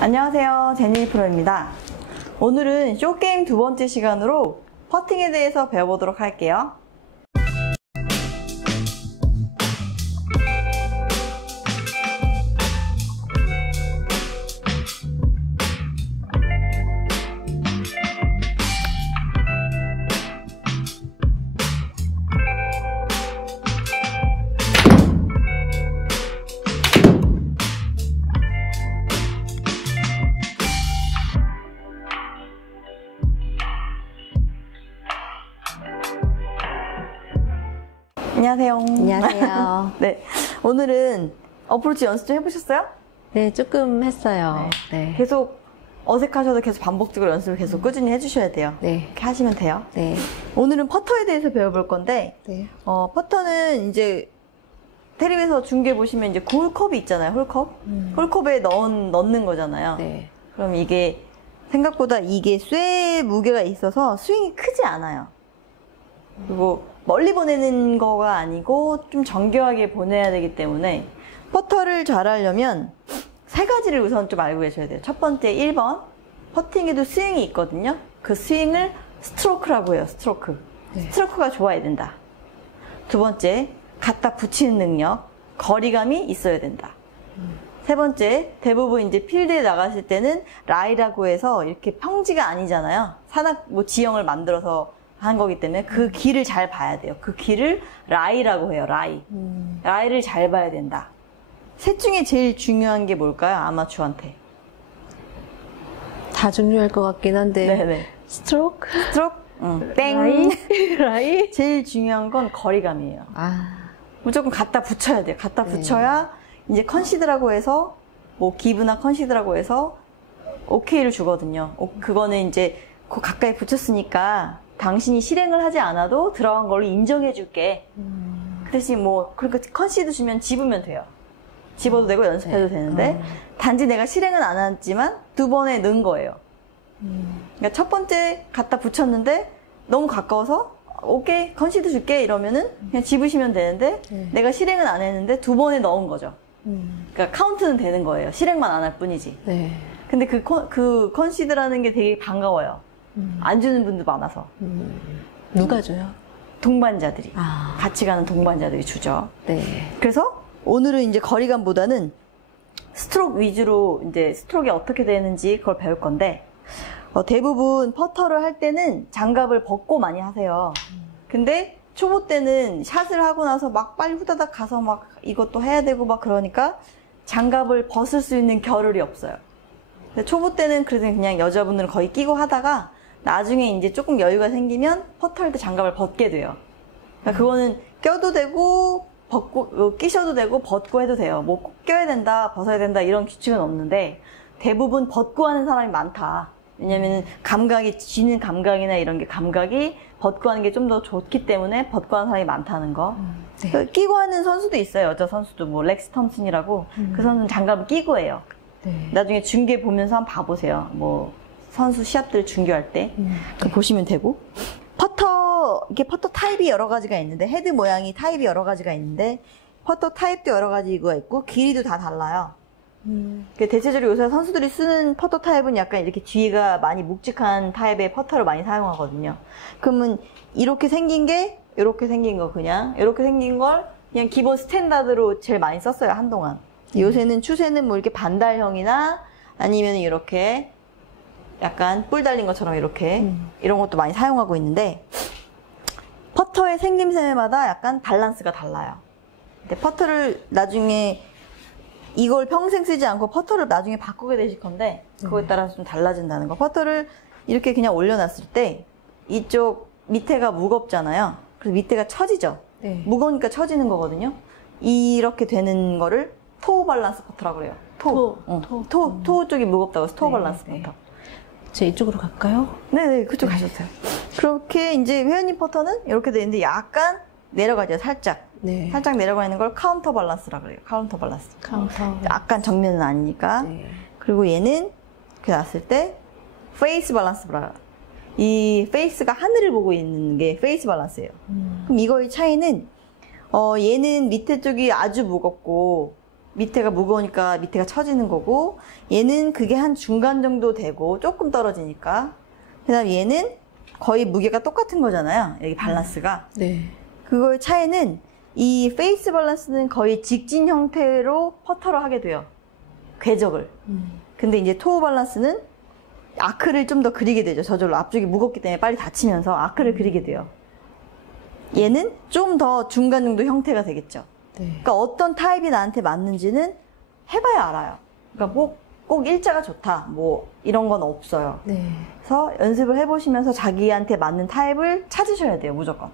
안녕하세요, 제니 프로입니다. 오늘은 쇼게임 두 번째 시간으로 퍼팅에 대해서 배워보도록 할게요. 안녕하세요. 안녕하세요. 네, 오늘은 어프로치 연습 좀 해보셨어요? 네, 조금 했어요. 네. 계속 어색하셔도 계속 반복적으로 연습을 계속 꾸준히 해주셔야 돼요. 네. 이렇게 하시면 돼요. 네. 오늘은 퍼터에 대해서 배워볼 건데, 네. 퍼터는 이제 텔레비에서 중계 보시면 이제 홀컵이 있잖아요. 홀컵. 홀컵에 넣는 거잖아요. 네. 그럼 이게 생각보다 이게 쇠 무게가 있어서 스윙이 크지 않아요. 그리고 멀리 보내는 거가 아니고 좀 정교하게 보내야 되기 때문에 퍼터를 잘하려면 세 가지를 우선 좀 알고 계셔야 돼요. 첫 번째 1번, 퍼팅에도 스윙이 있거든요. 그 스윙을 스트로크라고 해요. 스트로크. 네. 스트로크가 좋아야 된다. 두 번째, 갖다 붙이는 능력, 거리감이 있어야 된다. 세 번째, 대부분 이제 필드에 나가실 때는 라이라고 해서 이렇게 평지가 아니잖아요. 산악 지형을 만들어서 한 거기 때문에 그 길을 잘 봐야 돼요. 그 길을 라이라고 해요. 라이. 라이를 잘 봐야 된다. 셋 중에 제일 중요한 게 뭘까요? 아마추어한테. 다 중요할 것 같긴 한데. 네네. 스트로크? 스트로크? 응. 땡. 라이? 라이? 제일 중요한 건 거리감이에요. 아. 무조건 갖다 붙여야 돼요. 갖다 붙여야 이제 컨시드라고 해서 뭐 기브나 컨시드라고 해서 오케이를 주거든요. 그거는 이제 그 가까이 붙였으니까 당신이 실행을 하지 않아도 들어간 걸로 인정해 줄게. 그 대신 뭐 그러니까 컨시드 주면 집으면 돼요. 집어도 되고 연습해도 되는데 단지 내가 실행은 안 했지만 두 번에 넣은 거예요. 그러니까 첫 번째 갖다 붙였는데 너무 가까워서 오케이 컨시드 줄게 이러면은 그냥 집으시면 되는데 내가 실행은 안 했는데 두 번에 넣은 거죠. 그러니까 카운트는 되는 거예요. 실행만 안 할 뿐이지. 네. 근데 그 컨시드라는 게 되게 반가워요. 안 주는 분도 많아서. 누가 줘요? 동반자들이. 아. 같이 가는 동반자들이 주죠. 네. 그래서 오늘은 이제 거리감보다는 스트로크 위주로 이제 스트로크가 어떻게 되는지 그걸 배울 건데, 대부분 퍼터를 할 때는 장갑을 벗고 많이 하세요. 근데 초보 때는 샷을 하고 나서 막 빨리 후다닥 가서 막 이것도 해야 되고 막 그러니까 장갑을 벗을 수 있는 겨를이 없어요. 초보 때는 그래도 그냥 여자분들은 거의 끼고 하다가 나중에 이제 조금 여유가 생기면 퍼터할 때 장갑을 벗게 돼요. 그러니까 그거는 껴도 되고 벗고 끼셔도 되고 벗고 해도 돼요. 뭐 꼭 껴야 된다, 벗어야 된다 이런 규칙은 없는데 대부분 벗고 하는 사람이 많다. 왜냐면은 감각이 쥐는 감각이나 이런 게 감각이 벗고 하는 게 좀 더 좋기 때문에 벗고 하는 사람이 많다는 거. 네. 끼고 하는 선수도 있어요. 여자 선수도 뭐 렉스 텀슨이라고 그 선수는 장갑을 끼고 해요. 네. 나중에 중계 보면서 한번 봐보세요. 뭐 선수 시합들 중계할 때 그 보시면 되고. 이게 퍼터 타입이 여러 가지가 있는데 헤드 모양이 타입이 여러 가지가 있는데 퍼터 타입도 여러 가지가 있고 길이도 다 달라요. 대체적으로 요새 선수들이 쓰는 퍼터 타입은 약간 이렇게 뒤가 많이 묵직한 타입의 퍼터를 많이 사용하거든요. 그러면 이렇게 생긴 게 이렇게 생긴 거 그냥 이렇게 생긴 걸 그냥 기본 스탠다드로 제일 많이 썼어요 한동안. 요새는 추세는 뭐 이렇게 반달형이나 아니면 이렇게 약간 뿔 달린 것처럼 이렇게 이런 것도 많이 사용하고 있는데 퍼터의 생김새마다 약간 밸런스가 달라요. 근데 퍼터를 나중에 이걸 평생 쓰지 않고 퍼터를 나중에 바꾸게 되실 건데 그거에 따라서 좀 달라진다는 거. 퍼터를 이렇게 그냥 올려놨을 때 이쪽 밑에가 무겁잖아요. 그래서 밑에가 처지죠. 네. 무거우니까 처지는 거거든요. 이렇게 되는 거를 토 밸런스 퍼터라고 그래요. 토 쪽이 무겁다고 해서 토 밸런스 퍼터. 저 이쪽으로 갈까요? 네네, 그쪽 가셨어요. 그렇게 이제 회원님 퍼터는 이렇게 돼 있는데 약간 내려가죠, 살짝. 네. 살짝 내려가 있는 걸 카운터 밸런스라고 그래요. 카운터 밸런스. 카운터. 약간 정면은 아니니까. 네. 그리고 얘는 이렇게 놨을 때 페이스 밸런스라. 이 페이스가 하늘을 보고 있는 게 페이스 밸런스예요. 그럼 이거의 차이는 얘는 밑에 쪽이 아주 무겁고 밑에가 무거우니까 밑에가 처지는 거고, 얘는 그게 한 중간 정도 되고 조금 떨어지니까. 그다음 얘는 거의 무게가 똑같은 거잖아요. 여기 밸런스가. 네. 그거의 차이는 이 페이스 밸런스는 거의 직진 형태로 퍼터를 하게 돼요. 궤적을. 근데 이제 토어 밸런스는 아크를 좀 더 그리게 되죠. 저절로 앞쪽이 무겁기 때문에 빨리 다치면서 아크를 그리게 돼요. 얘는 좀 더 중간 정도 형태가 되겠죠. 네. 그러니까 어떤 타입이 나한테 맞는지는 해봐야 알아요. 그러니까 꼭 일자가 좋다, 뭐 이런 건 없어요. 네. 그래서 연습을 해보시면서 자기한테 맞는 타입을 찾으셔야 돼요, 무조건.